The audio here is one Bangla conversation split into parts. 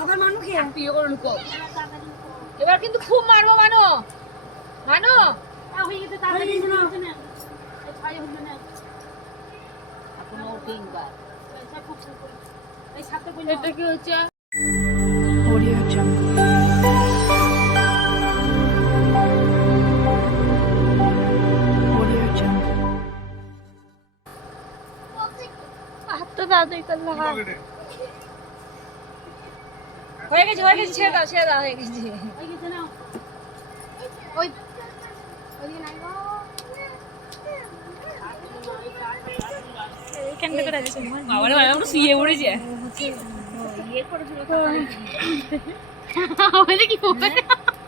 আবার মানুকে প্রিয় করে লুকো। এবার কিন্তু খুব মারবো মানো। মানো। এখনও তিনবার। এটা কি হচ্ছে? Audio Jungle. Audio Jungle. হাতটা তাড়াতাড়ি করলে হাত হয়ে গেছে হয়ে গেছে ছেড়ে দাও ছেড়ে দাও হয়ে গেছে। ওই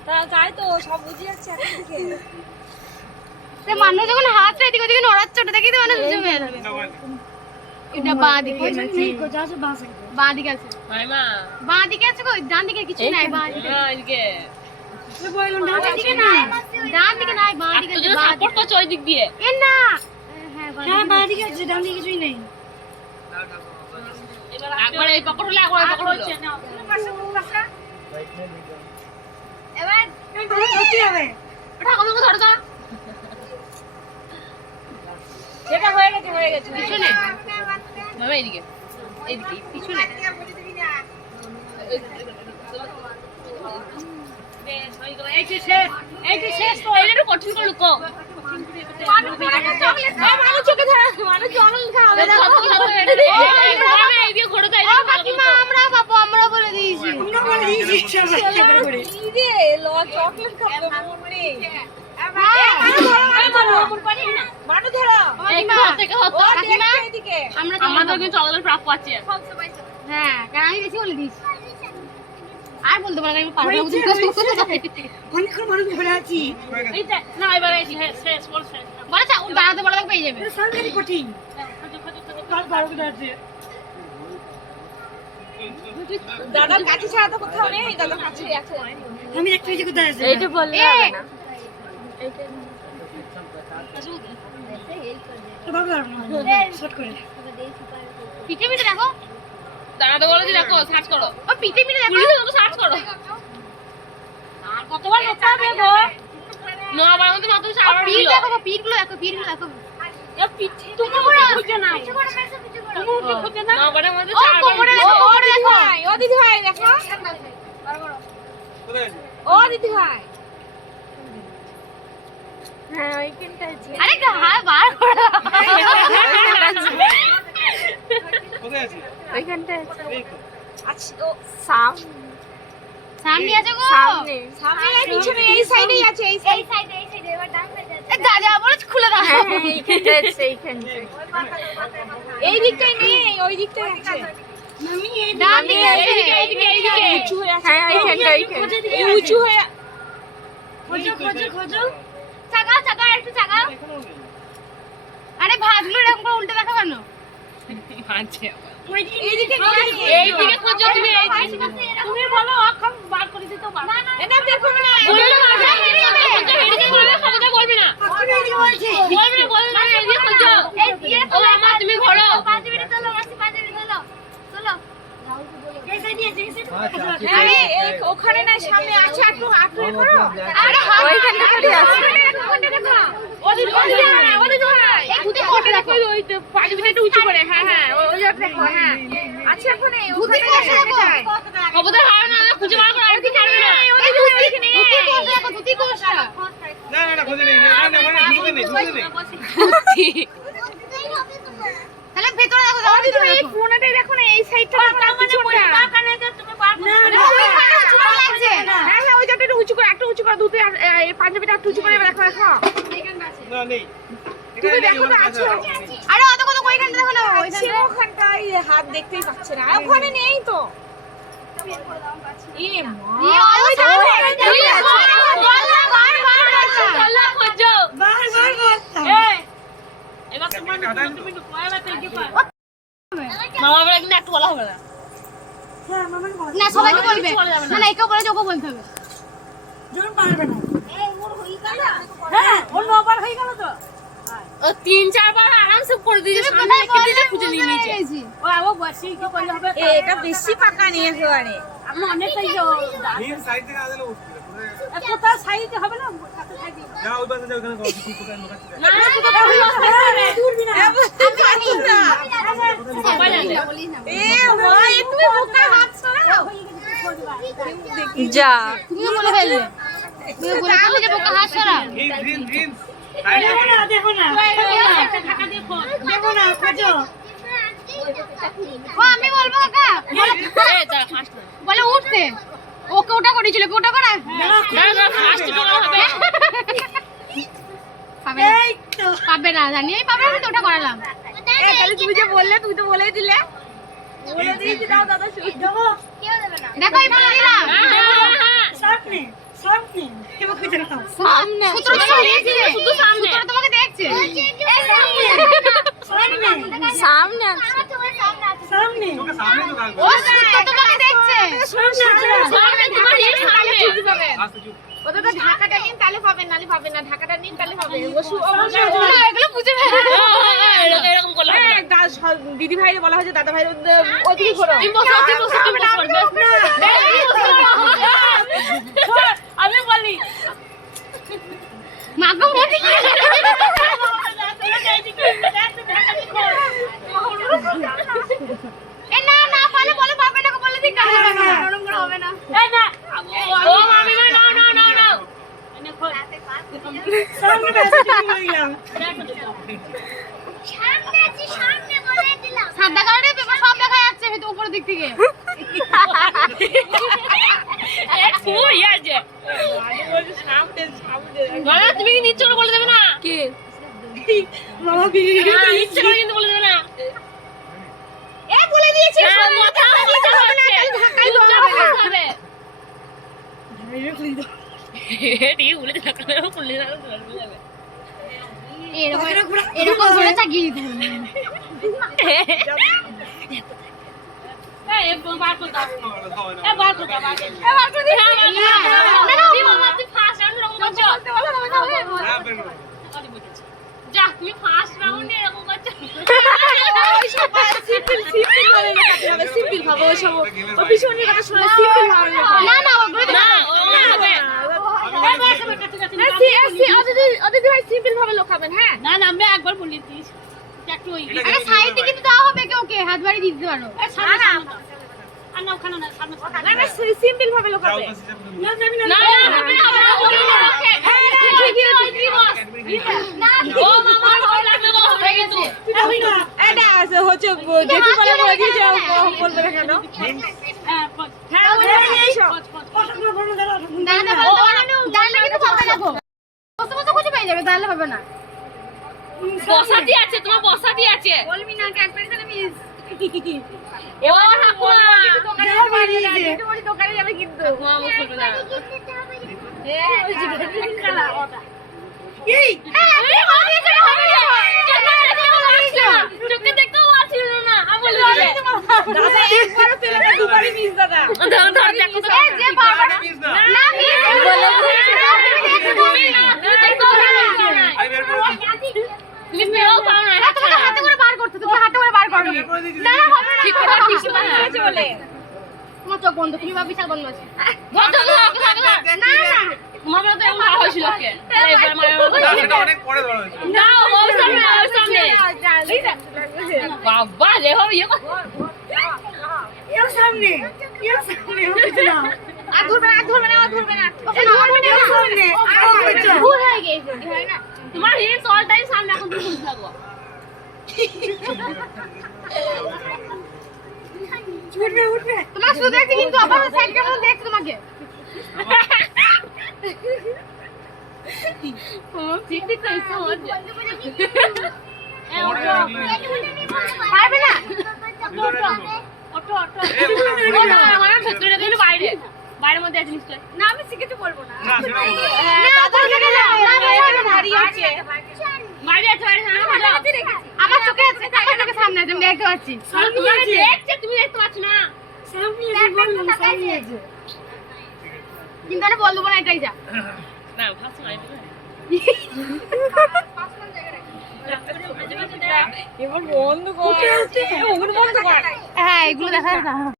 তা তাই তো সব বুঝে যাচ্ছে সে মানুষ যখন হাত এদিক ওদিকে নড়াচ্ছে ওটা দেখেই তো মানুষ জমে যাবে এটা বাঁ দিকে বাঁ দিকে আছে। বাঁ দিকে আছে গো ডান দিকে কিছু নাই বাঁ দিকে। এদিকে ডান দিকে নাই ডান দিকে নাই বাঁ দিকে আছে, বাঁ দিকে করছে ওই দিক দিয়ে। এ না। হ্যাঁ বাঁ হ্যাঁ বাঁ দিকে আছে ডান দিকে কিছুই নেই। একবার এই পকড় হলে একবার পকড় হলো। এবার ধরতে হবে? ঠাকুর মুখ ধরো তো সেটা হয়ে গেছে হয়ে গেছে। পিছনে। মামা এদিকে এদিকে পিছনে আমরা বলে দিয়েছি মনে হ্যাঁ মানু ধরো কাকিমা থেকে হতো ও, কাকিমা এদিকে আমরা আমাদের কিন্তু চকলেট প্রাপ্য আছে। হ্যাঁ কারণ আমি বেশি বলে দিয়েছি আর বলতে পারলাম আমি পারব হয়েছে। অনেকক্ষণ মানুষ ধরে আছি। এইটা না এবারে শেষ শেষ বল শেষ। বলেছে ও দাঁড়াতে বলে পেয়ে যাবে। সাংঘাতিক কঠিন। কাল বারো করে আছে দাদার কাছে ছাড়া তো কোথাও নেই দাদার কাছে আছে। আমি একটা কোথায় আছে। এইটা বললে এ! হবে না। তো করে পিঠে পিঠে দেখো। দাদা বলে দেখো সার্চ করো। ও পিঠে পিঠে দেখো পুলিশে সার্চ করো। আর কতবার করতে হবে গো নবার মধ্যে মাত্র ও পিঠ দেখো পিঠগুলো দেখো পিঠগুলো দেখো। পিঠে তুমি খুঁজে নাই তুমি খুঁজে না মধ্যে চারবার কোমরে দিল। দেখো, ও দেখো। ও দিদি ভাই দেখো। ও দিদি ভাই। হ্যাঁ ওইখানটা আছে আরে হাত বার করো। ওইখানটা আছে। ও সামনে সামনে আছে গো। সামনে। সামনে আর পিছনে এই সাইডেই আছে এই সাইড। সাইডে এই সাইডে এবার ডান সাইডে আছে। যা যা বলে খুলে দাও। এইখানটা আছে এইখানটা এই দিকটাই নেই ওই দিকটাই আছে। আমি এই ডান দিকে আছে এইদিকে এইদিকে এইদিকে উঁচু হয়ে আছে। হ্যাঁ উঁচু হয়ে খোঁজো খোঁজো খোঁজো। একটু চাকাও আরে ভাতগুলো এরকম করে উল্টে দেখা কেন ওখানে না সামনে আছে একটু একটু করো আরে ওইখানটা আছে হ্যাঁ হ্যাঁ হ্যাঁ। তাহলে ভেতরে দেখো দেখো এই সাইডটা তার মানে ওই বাগানে যে তুমি বার না আরে না ওইখানে উঁচু করে লাগছে হ্যাঁ হ্যাঁ ওই জায়গাটা একটু উঁচু করে একটু উঁচু করে দুটো এই পাঞ্জাবিটা উঁচু করে দেখো দেখো না নেই। তুমি দেখো তো আছে? আরে অত কত ওইখানটা দেখো না আছে ওইখানটা হাত দেখতেই পাচ্ছে না। ওখানে নেই তো। এ মা। ওই ওই বলে কিন্তু একটু বলা হবে না। হ্যাঁ না সবাইকে বলবে। না। না একে বলে ওকে বলতে হবে। পারবে না। হ্যাঁ ওর নবার হয়ে গেল তো ও তিন চারবার আরামসে করে তুমি সামনে কোথায় রেখে দিয়েছে খুঁজে নিয়ে নিয়েছে ও আবার বসি কি করলে হবে এটা বেশি পাকা নিয়েছে মানে আমি অনেকটা ইয়ে হিল সাইড থেকে আদলে উঠবে কোথাও সাইডে হবে না হাতে সাইডে যা ওই পাশে যাও ওখানে কফি কোথায় নোকাচ্ছি না না দূরবি না সবাই জানে যা তুমিও বলে ফেললে তুমিও বলে ফেললে বোকা হাত সরা হিল হিল হিল দেখো আমি বলব বলে উঠতে। ওকে ওটা করেছিল ওটা করা। পাবে না। তো। জানি। এই পাবে না ওটা করালাম। তুমি যে বললে তুমি তো বলেই দিলে। বলে দিয়েছি দাও দাদা শুই দেবো দেখো এই বলে দিলাম। সামনে। সামনে। কেমন খুঁজে রাখো সামনে। সূত্র তোমাকে দেখছে। শুধু সামনে। তোমাকে দেখছে সামনে। সামনে সামনে তোকে সামনে তো থাকবে ও তোমাকে দেখছে। সামনে তোমার এই সামনে আস্তে চুপ। ওটা ঢাকাটা নিন তাহলে পাবেন নালে না। ঢাকাটা নিন তাহলে এগুলো বুঝে এরকম হ্যাঁ। দা- সব দিদি ভাইরে বলা হয়েছে দাদা ভাইয়ের ওদিকে ঘোরো তুমি বসো তুমি বসো তুমি বসো আমি বলি মাগো মতি এ না না পালে বলে পাবে না বলে দিক কাজ হবে না নরম করে হবে না এই না ও মামি না না না না না সামনে বেশি তুমি বললাম সাদা কালারের পেপার সব দেখা যাচ্ছে হয়তো উপরের দিক থেকে। তুমি কি নিচ্ছ বলে দেবে না? কি? মামা না ইচ্ছে করে কিন্তু বলে দেবে না। এ বলে দিয়েছে হবে না, ঢাকাই হবে। কানে খুললে না, এরকম দিতে। হয় না। হ্যাঁ? হ্যাঁ। যা, তুমি এরকম করছ। সিম্পল সিম্পল সিম্পল ভাবে ওই সব পিছনের কথা শুনে সিম্পল ভাবে ওগুলো। এই বার করে দাও, ঠিক আছে, না তুমি C S C Aditi Aditi ভাই সিম্পল ভাবে লেখাবেন হ্যাঁ না না আমি একবার বলি দিস একটু ওই আরে সাইড থেকে দেওয়া হবে কে ওকে হাত বাড়ি দিতে পারো আর না ওখানে না সামনে। না না সিম্পল ভাবে না না না হচ্ছে দেখি বলে বলে বলবে না কেন হ্যাঁ হ্যাঁ ওই এই সব পচ পচ পছন্দ করো দাঁড়াও দাঁড়াতে পারবে দাঁড়ালে কিন্তু পাবে না গো বসে বসে খুঁজে পেয়ে যাবে দাঁড়ালে হবে না। বসাতি আছে তোমার বসাতি আছে। বলবি না ক্যাডবেরি তাহলে মিস? ও ঠাকুমা যাও বাড়িতে দোকানে যাবে। কিন্তু। ঠাকুমা মুখ খুলবে না। এই চোখে দেখতেও পাচ্ছিল না। আমি বলে দাদা একবারও পেলে দুবারই মিস দাদা। ধর ধর দেখো তো। যে বারবার না। না মিস বলে তুমি না তুমি দেখতেও পারো না আই বের করে দিই তুমি পেয়েও পারো না তোমাকে হাতে করে বার করতে তুমি হাতে করে বার করো বের করে দিই না না হবে না ঠিক করে ঠিক করে হয়েছে তোমার চোখ বন্ধ তুমি ভাবি বন্ধ ধর ধর ধর ধর না না তোমার তো এমন হয়েছিল কে এবার মারা অনেক পরে ধরা হয়েছিল না ওর সামনে ওর সামনে বাবা রে হবে ইয়ে কর এর সামনে এর সামনে হচ্ছে না আর ধরবে না আর ধরবে না ধরবে না সামনে আর ভুল হয়ে গেছে তোমার হিলস অল টাইম সামনে এখন তুমি বুঝতে লাগো উঠবে উঠবে তোমার শুধু দেখছি কিন্তু আবার সাইড কেমন দেখছে তোমাকে পারবে না বাইরে বাইরের মধ্যে আছে নিশ্চয় না আমি শিখেছি বলব না আমার চোখে আছে আমার চোখে সামনে আছে আমি দেখতে পাচ্ছি। তুমি দেখছে তুমি দেখতে পাচ্ছ না। কিন্তু আমি বলব না এটাই যা। না ভাবছ না। এবার বন্ধ কর। ওগুলো বন্ধ কর। হ্যাঁ এগুলো দেখা যায় না।